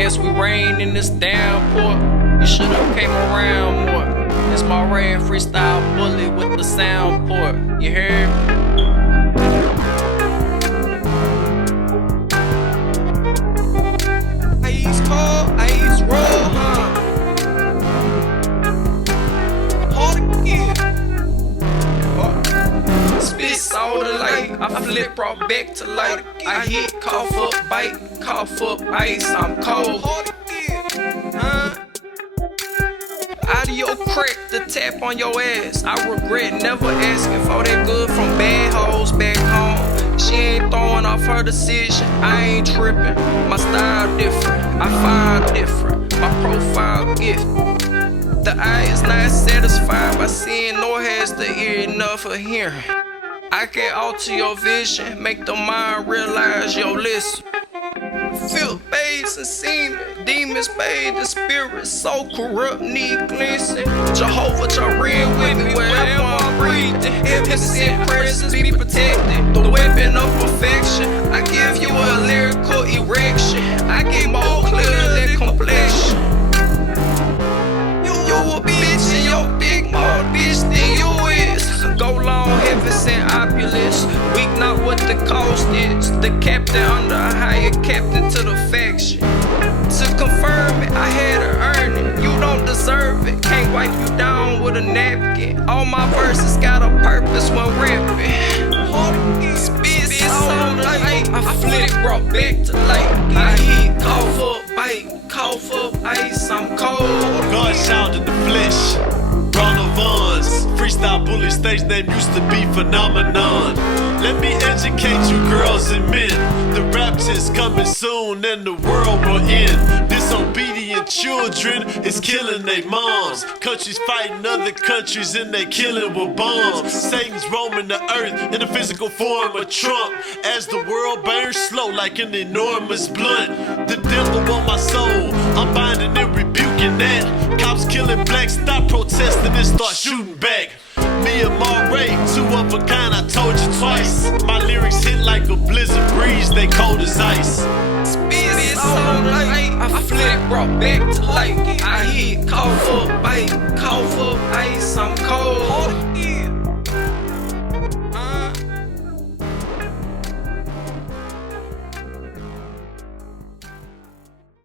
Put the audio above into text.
as we rain in this downpour. You should've came around more. It's Maraist freestyle bully with the sound port. You hear me? Ice cold, ice roll, huh? Hard again. Spit soda light, I flip brought back to light. I hit, cough up, bite, cough up, ice. I'm cold. Hard again, huh? Out of your crack, the tap on your ass. I regret never asking for that good from bad hoes back home. She ain't throwing off her decision, I ain't tripping. My style different, I find different. My profile gift. The eye is not satisfied by seeing, nor has the ear enough of hearing. I can alter your vision, make the mind realize your listen. Filth, babes, and semen, demons bathed in spirits, so corrupt, need cleansing. Jehovah Jireh with me wherever I'm breathing. Innocent presence be protected, the weapon of perfection. I give you a lyrical erection, I get more clear than complexion. You a bitch and your big more bitch than you is. Go long, heavy sent opulence. Weak not what the cost is. The captain under a higher captain to the faction. To confirm it, I had to earn it. You don't deserve it. Can't wipe you down with a napkin. All my verses got a purpose when rapping. Spit so light, I flip brought back to light. I hit, cough up, bite, cough up, ice. I'm cold. God sound in the flesh. Vons, freestyle bully stage name used to be Phenomenon. Let me educate you girls and men. The rapture's coming soon and the world will end. Disobedient children is killing their moms. Countries fighting other countries and they killing with bombs. Satan's roaming the earth in the physical form of Trump. As the world burns slow like an enormous blunt. The devil on my soul, I'm binding and rebuking that. Cops killing blacks, stop protesting and start shooting back. Me and Maraist, two of a kind, I told you twice. My lyrics hit like a blizzard breeze, they cold as ice. Spit so light, I flip brought back to light. I hit,